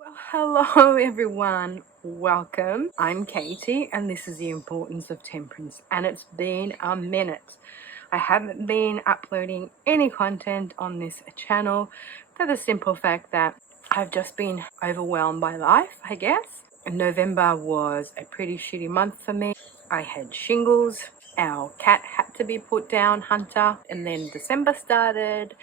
Well, hello everyone. Welcome. I'm Katie and this is the importance of temperance, and it's been a minute. I haven't been uploading any content on this channel for the simple fact that I've just been overwhelmed by life, I guess. November was a pretty shitty month for me. I had shingles. Our cat had to be put down, Hunter, and then December started.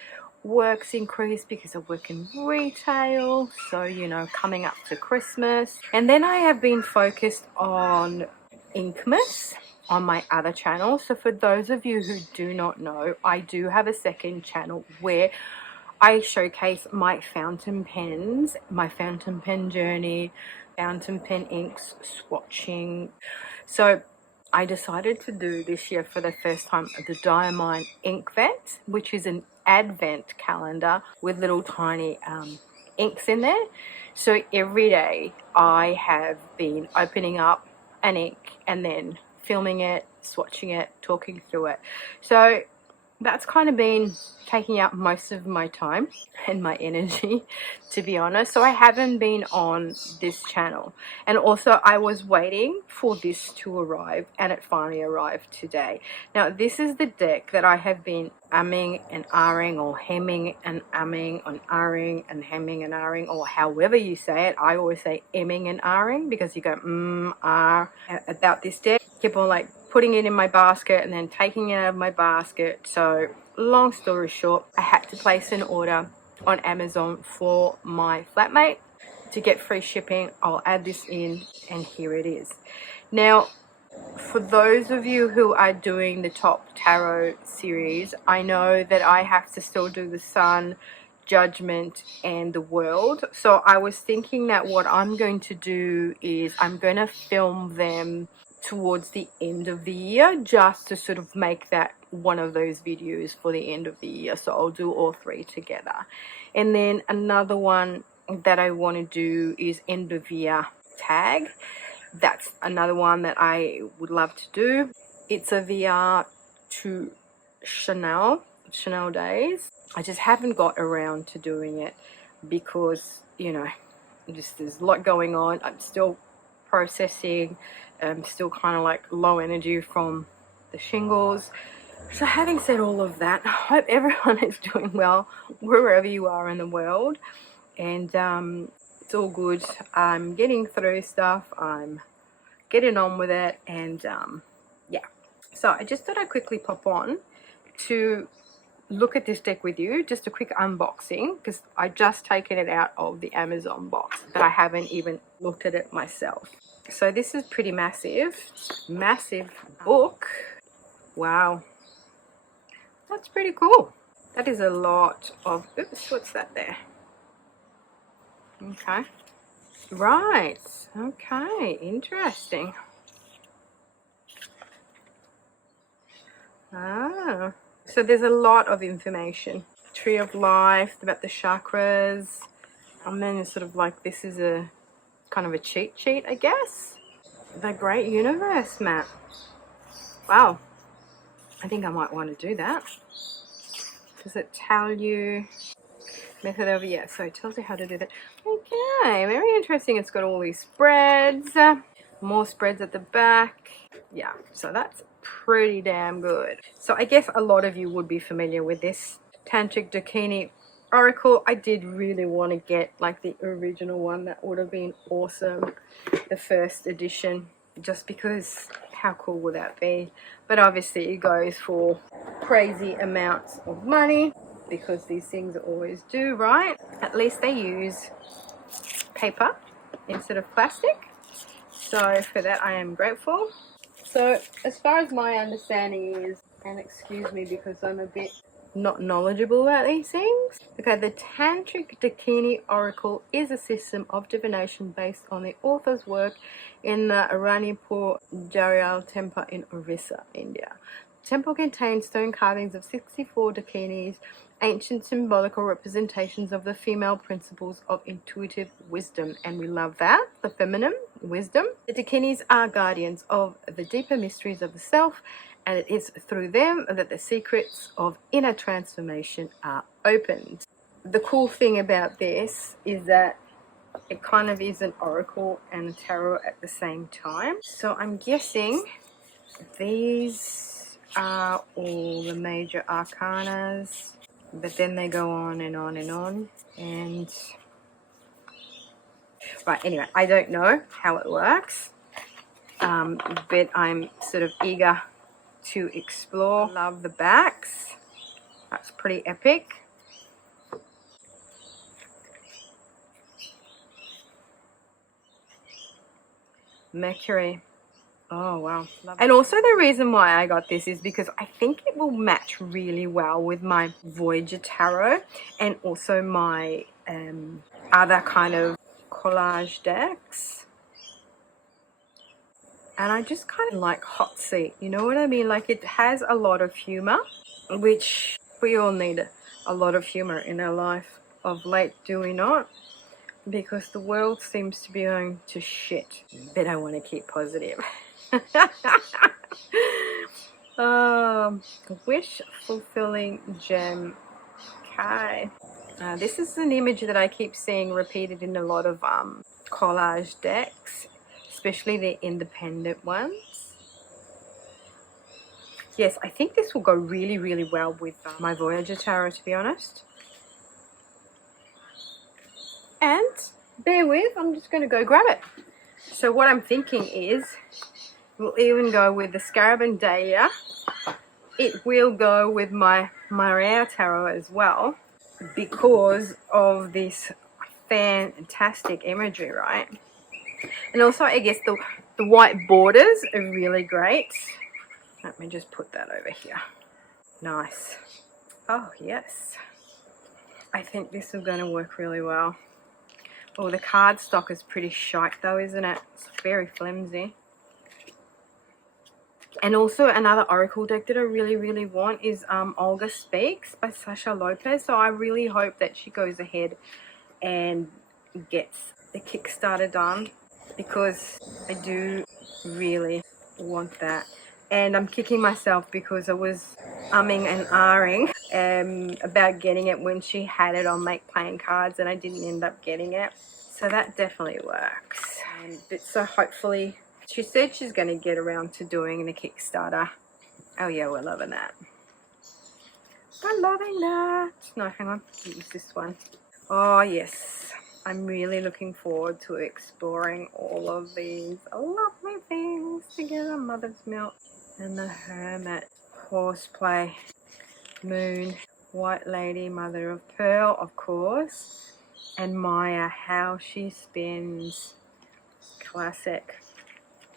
Work's increased because I work in retail, so coming up to Christmas. And then I have been focused on Inkmas on my other channel. So for those of you who do not know, I do have a second channel where I showcase my fountain pens, my fountain pen journey, fountain pen inks, swatching. So I decided to do this year for the first time the Diamine Inkvet, which is an advent calendar with little tiny inks in there. So every day I have been opening up an ink and then filming it, swatching it, talking through it. So that's kind of been taking up most of my time and my energy, to be honest. So I haven't been on this channel, and also I was waiting for this to arrive, and it finally arrived today. Now this is the deck that I have been umming and ahhing, or hemming and umming, and ahhing and hemming and ahhing, or however you say it. I always say emming and ahhing because you go about this deck. Keep on like putting it in my basket and then taking it out of my basket. So long story short, I had to place an order on Amazon for my flatmate to get free shipping. I'll add this in, and here it is. Now for those of you who are doing the top tarot series, I know that I have to still do the Sun, Judgment and the World. So I was thinking that what I'm going to do is I'm going to film them towards the end of the year, just to sort of make that one of those videos for the end of the year. So I'll do all three together. And then another one that I want to do is end of year tag. That's another one that I would love to do. It's a VR to Chanel days. I just haven't got around to doing it because just there's a lot going on. I'm still processing. I'm still kind of like low energy from the shingles. So having said all of that, I hope everyone is doing well wherever you are in the world, and it's all good. I'm getting through stuff, I'm getting on with it, and yeah. So I just thought I'd quickly pop on to look at this deck with you, just a quick unboxing, because I just taken it out of the Amazon box, but I haven't even looked at it myself. So this is pretty massive book. Wow, that's pretty cool. That is a lot of, oops, what's that there? Okay, right, okay, interesting. So there's a lot of information. Tree of Life, about the chakras, and then it's sort of like, this is a kind of a cheat sheet, I guess. The Great Universe map. Wow, I think I might want to do that. Does it tell you method over? Yeah, so it tells you how to do that. Okay, very interesting. It's got all these spreads, more spreads at the back. Yeah, so that's pretty damn good. So I guess a lot of you would be familiar with this Tantric Dakini Oracle. I did really want to get like the original one. That would have been awesome, the first edition, just because how cool would that be? But obviously it goes for crazy amounts of money, because these things always do, right? At least they use paper instead of plastic, so for that I am grateful. So as far as my understanding is, and excuse me because I'm a bit not knowledgeable about these things. Okay, the Tantric Dakini Oracle is a system of divination based on the author's work in the Ranipur Jarial Temple in Orissa, India. The temple contains stone carvings of 64 Dakinis, ancient symbolical representations of the female principles of intuitive wisdom, and we love that, the feminine wisdom. The Dakinis are guardians of the deeper mysteries of the self, and it is through them that the secrets of inner transformation are opened. The cool thing about this is that it kind of is an oracle and a tarot at the same time. So I'm guessing these are all the major arcanas, but then they go on and on and on. And right, anyway, I don't know how it works, but I'm sort of eager to explore. Love the backs. That's pretty epic. Mercury. Oh wow. And also the reason why I got this is because I think it will match really well with my Voyager tarot and also my other kind of collage decks. And I just kind of like hot seat, you know what I mean? Like, it has a lot of humor, which we all need a lot of humor in our life of late, do we not? Because the world seems to be going to shit, but I want to keep positive. Wish fulfilling gem. Okay. This is an image that I keep seeing repeated in a lot of collage decks, especially the independent ones. Yes, I think this will go really, really well with my Voyager tarot, to be honest. And bear with, I'm just going to go grab it. So what I'm thinking is, we'll even go with the Scarab and Dahlia. It will go with my Maria tarot as well, because of this fantastic imagery, right? And also, I guess the white borders are really great. Let me just put that over here. Nice. Oh, yes. I think this is going to work really well. Oh, the cardstock is pretty shite though, isn't it? It's very flimsy. And also another oracle deck that I really, really want is Olga Speaks by Sasha Lopez. So I really hope that she goes ahead and gets the Kickstarter done, because I do really want that. And I'm kicking myself because I was umming and ahhing about getting it when she had it on Make Playing Cards, and I didn't end up getting it. So that definitely works. But so hopefully, she said she's going to get around to doing the Kickstarter. Oh yeah, we're loving that. I'm loving that. No, hang on. Use this one. Oh yes. I'm really looking forward to exploring all of these lovely things together. Mother's Milk and the Hermit. Horseplay. Moon. White Lady. Mother of Pearl, of course. And Maya, how she spins. Classic.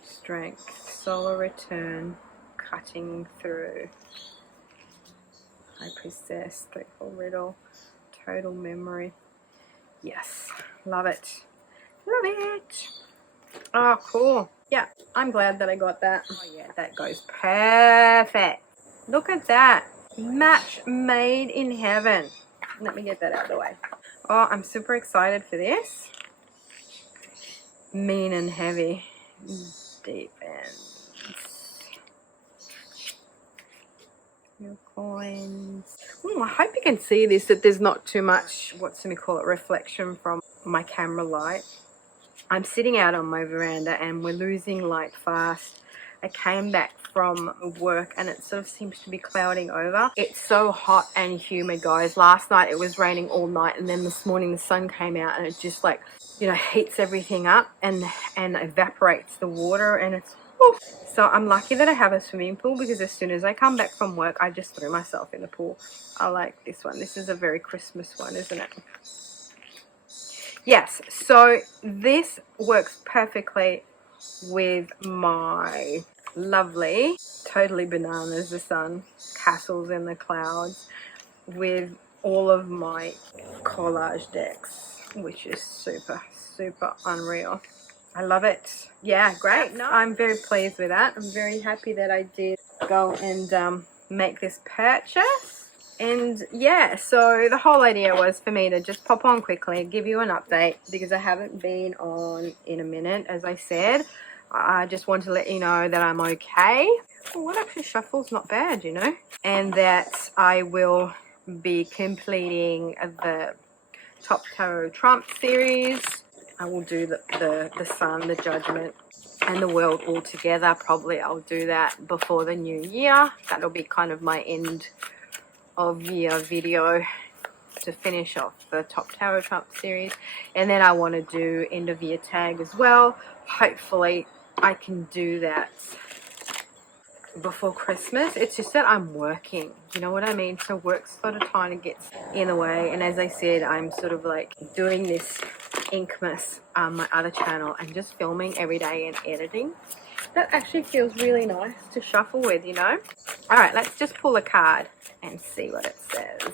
Strength. Solar Return. Cutting Through. High Priestess. Threatful Riddle. Total Memory. Yes. Love it. Love it. Oh, cool. Yeah, I'm glad that I got that. Oh yeah, that goes perfect. Look at that. Match made in heaven. Let me get that out of the way. Oh, I'm super excited for this. Mean and heavy. Deep ends. Your coins. Ooh, I hope you can see this, that there's not too much, reflection from my camera light. I'm sitting out on my veranda and we're losing light fast. I came back from work and it sort of seems to be clouding over. It's so hot and humid, guys. Last night it was raining all night, and then this morning the sun came out and it just, like, you know, heats everything up and evaporates the water, and it's oof. So I'm lucky that I have a swimming pool, because as soon as I come back from work I just threw myself in the pool. I like this one. This is a very Christmas one, isn't it? Yes, so this works perfectly with my lovely Totally Bananas the Sun, Castles in the Clouds, with all of my collage decks, which is super, super unreal. I love it. Yeah, great. No, I'm very pleased with that. I'm very happy that I did go and make this purchase. And yeah, so the whole idea was for me to just pop on quickly, give you an update, because I haven't been on in a minute, as I said. I just want to let you know that I'm okay. Well, what actually shuffles not bad, you know. And that I will be completing the Top Tarot Trump series. I will do the sun, the judgment, and the world all together. Probably I'll do that before the new year. That'll be kind of my end of year video to finish off the top tarot trump series. And then I want to do end of year tag as well. Hopefully I can do that before Christmas. It's just that I'm working, you know what I mean? So work sort of kind of gets in the way. And as I said, I'm sort of like doing this Inkmas on my other channel and just filming every day and editing. That actually feels really nice to shuffle with, you know. All right, let's just pull a card and see what it says.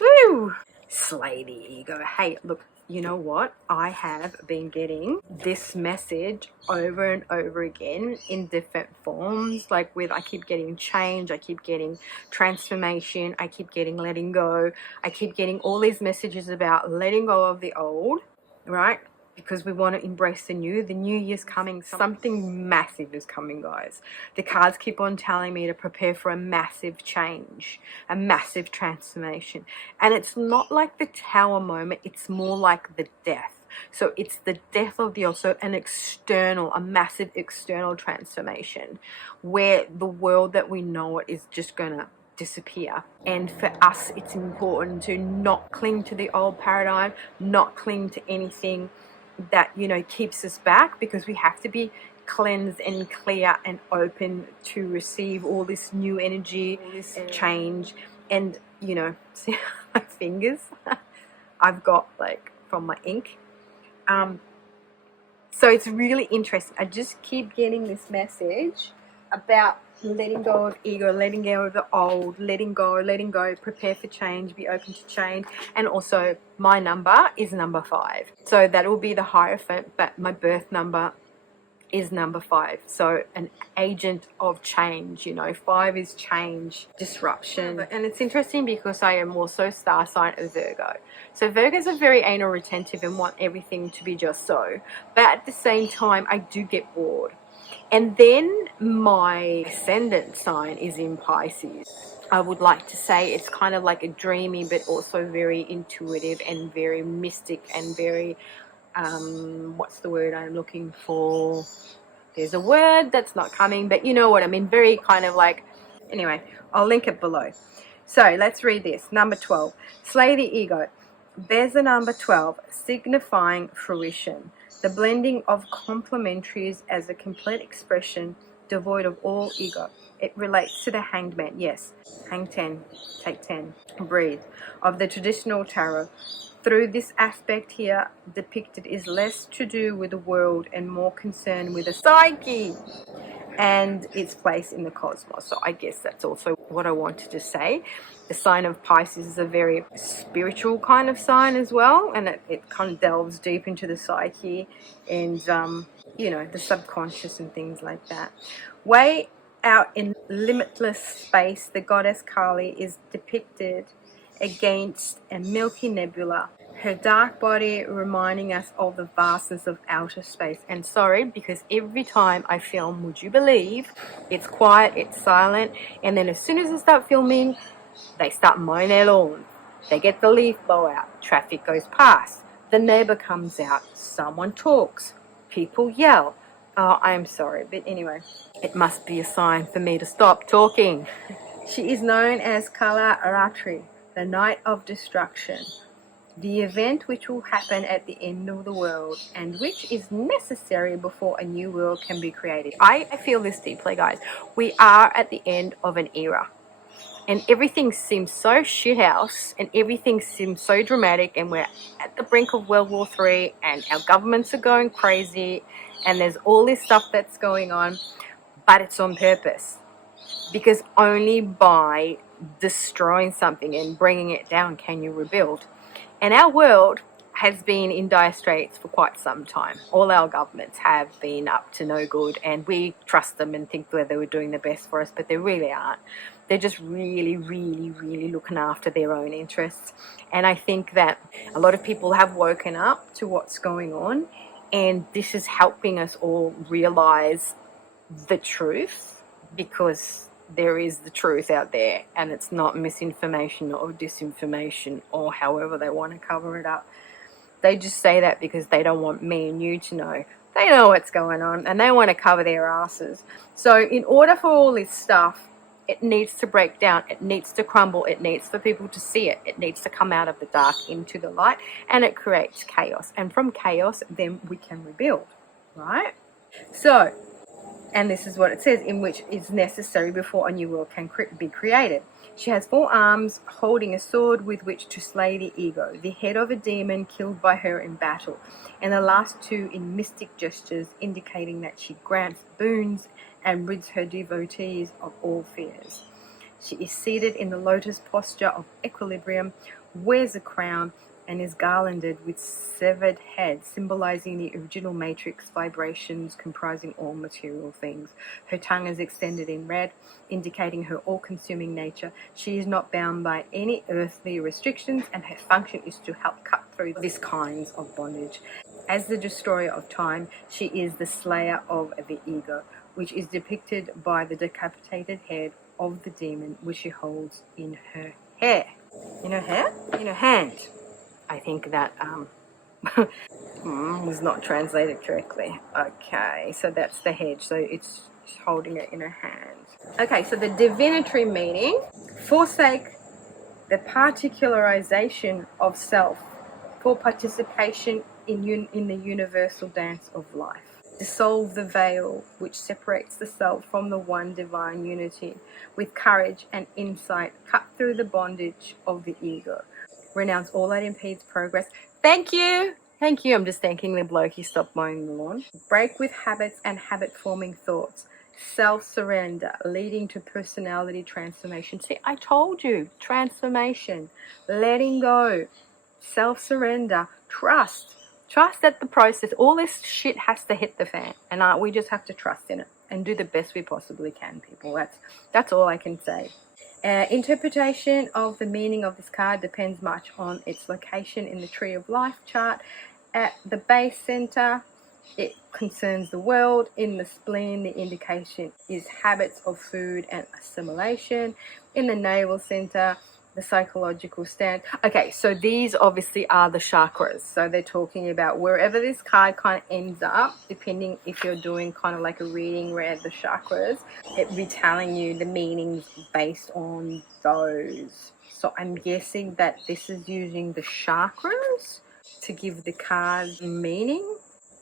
Woo! Slay the ego. Hey, look, you know what? I have been getting this message over and over again in different forms. Like I keep getting change, I keep getting transformation, I keep getting letting go. I keep getting all these messages about letting go of the old, right? Because we want to embrace the new. The new year's coming. Something massive is coming, guys. The cards keep on telling me to prepare for a massive change, a massive transformation. And it's not like the tower moment. It's more like the death. So it's the death of the old. So a massive external transformation where the world that we know it is just going to disappear. And for us, it's important to not cling to the old paradigm, not cling to anything that, you know, keeps us back, because we have to be cleansed and clear and open to receive all this new energy, all this change. And, you know, see my fingers I've got like from my ink. So it's really interesting. I just keep getting this message about letting go of ego, letting go of the old, letting go, prepare for change, be open to change. And also my number is number 5. So that will be the Hierophant, but my birth number is number 5. So an agent of change, you know, 5 is change, disruption. And it's interesting because I am also star sign of Virgo. So Virgos are very anal retentive and want everything to be just so. But at the same time, I do get bored. And then my ascendant sign is in Pisces. I would like to say it's kind of like a dreamy, but also very intuitive and very mystic and very, what's the word I'm looking for? There's a word that's not coming, but you know what I mean. Very kind of like, anyway, I'll link it below. So let's read this. Number 12, slay the ego. There's the number 12, signifying fruition. The blending of complementaries as a complete expression devoid of all ego. It relates to the Hanged Man, yes, hang 10, take 10, breathe, of the traditional tarot. Through this aspect here depicted is less to do with the world and more concerned with the psyche and its place in the cosmos. So I guess that's also what I wanted to say. The sign of Pisces is a very spiritual kind of sign as well, and it kind of delves deep into the psyche and, you know, the subconscious and things like that. Way out in limitless space, the goddess Kali is depicted against a milky nebula, her dark body reminding us of the vastness of outer space. And sorry, because every time I film Would You Believe, it's quiet, it's silent, and then as soon as I start filming, they start mowing their lawn, they get the leaf blowout, traffic goes past, the neighbor comes out, someone talks, people yell. Oh, I'm sorry, but anyway, it must be a sign for me to stop talking. She is known as Kala Ratri, the night of destruction, the event which will happen at the end of the world and which is necessary before a new world can be created. I feel this deeply, guys. We are at the end of an era. And everything seems so shithouse and everything seems so dramatic, and we're at the brink of World War III and our governments are going crazy and there's all this stuff that's going on, but it's on purpose. Because only by destroying something and bringing it down can you rebuild. And our world has been in dire straits for quite some time. All our governments have been up to no good, and we trust them and think that they were doing the best for us, but they really aren't. They're just really, really, really looking after their own interests. And I think that a lot of people have woken up to what's going on, and this is helping us all realize the truth, because there is the truth out there, and it's not misinformation or disinformation or however they want to cover it up. They just say that because they don't want me and you to know. They know what's going on and they want to cover their asses. So in order for all this stuff, it needs to break down, it needs to crumble, it needs for people to see it, it needs to come out of the dark into the light, and it creates chaos. And from chaos, then we can rebuild, right? So, and this is what it says, in which is necessary before a new world can be created. She has 4 arms, holding a sword with which to slay the ego, the head of a demon killed by her in battle, and the last 2 in mystic gestures, indicating that she grants boons and rids her devotees of all fears. She is seated in the lotus posture of equilibrium, wears a crown, and is garlanded with severed heads, symbolizing the original matrix vibrations comprising all material things. Her tongue is extended in red, indicating her all-consuming nature. She is not bound by any earthly restrictions, and her function is to help cut through this kinds of bondage. As the destroyer of time, she is the slayer of the ego, which is depicted by the decapitated head of the demon, which she holds in her hair. In her hair? In her hand. I think that was not translated correctly. Okay, so that's the head. So it's holding it in her hand. Okay, so the divinatory meaning: forsake the particularization of self for participation in the universal dance of life. Dissolve the veil which separates the self from the one divine unity. With courage and insight, cut through the bondage of the ego. Renounce all that impedes progress. Thank you. Thank you. I'm just thanking the bloke he stopped mowing the lawn. Break with habits and habit-forming thoughts. Self-surrender, leading to personality transformation. See, I told you. Transformation. Letting go. Self-surrender. Trust. Trust that the process, all this shit has to hit the fan. And we just have to trust in it and do the best we possibly can, people. That's all I can say. Interpretation of the meaning of this card depends much on its location in the Tree of Life chart. At the base center, it concerns the world. In the spleen, the indication is habits of food and assimilation. In the navel center, the psychological stand. Okay, so these obviously are the chakras. So they're talking about wherever this card kind of ends up, depending if you're doing kind of like a reading where the chakras, it will be telling you the meanings based on those. So I'm guessing that this is using the chakras to give the card meaning.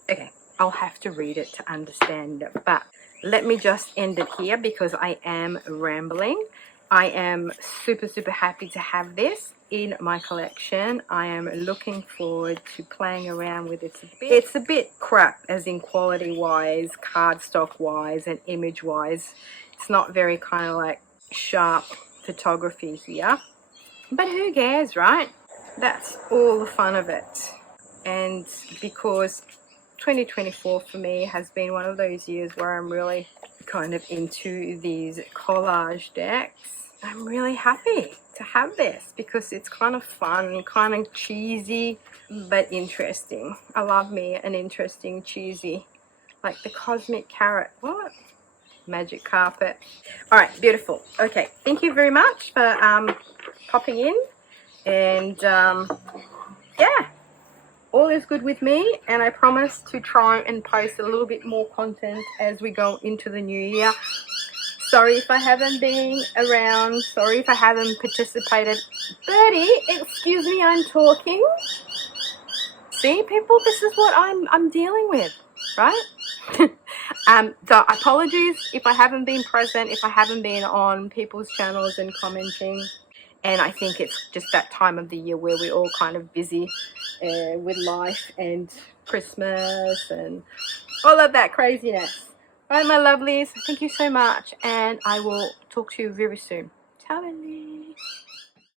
Okay, I'll have to read it to understand it. But let me just end it here because I am rambling. I am super, super happy to have this in my collection. I am looking forward to playing around with it a bit. It's a bit crap as in quality-wise, cardstock-wise, and image-wise. It's not very kind of like sharp photography here. But who cares, right? That's all the fun of it. And because 2024 for me has been one of those years where I'm really kind of into these collage decks. I'm really happy to have this because it's kind of fun, kind of cheesy, but interesting. I love me an interesting cheesy, like the Cosmic Carrot. What? Magic Carpet. All right, beautiful. Okay, thank you very much for popping in. And yeah, all is good with me. And I promise to try and post a little bit more content as we go into the new year. Sorry if I haven't been around. Sorry if I haven't participated. Birdie, excuse me, I'm talking. See, people, this is what I'm dealing with, right? So apologies if I haven't been present, if I haven't been on people's channels and commenting. And I think it's just that time of the year where we're all kind of busy with life and Christmas and all of that craziness. All right, my lovelies, thank you so much, and I will talk to you very soon. Ciao.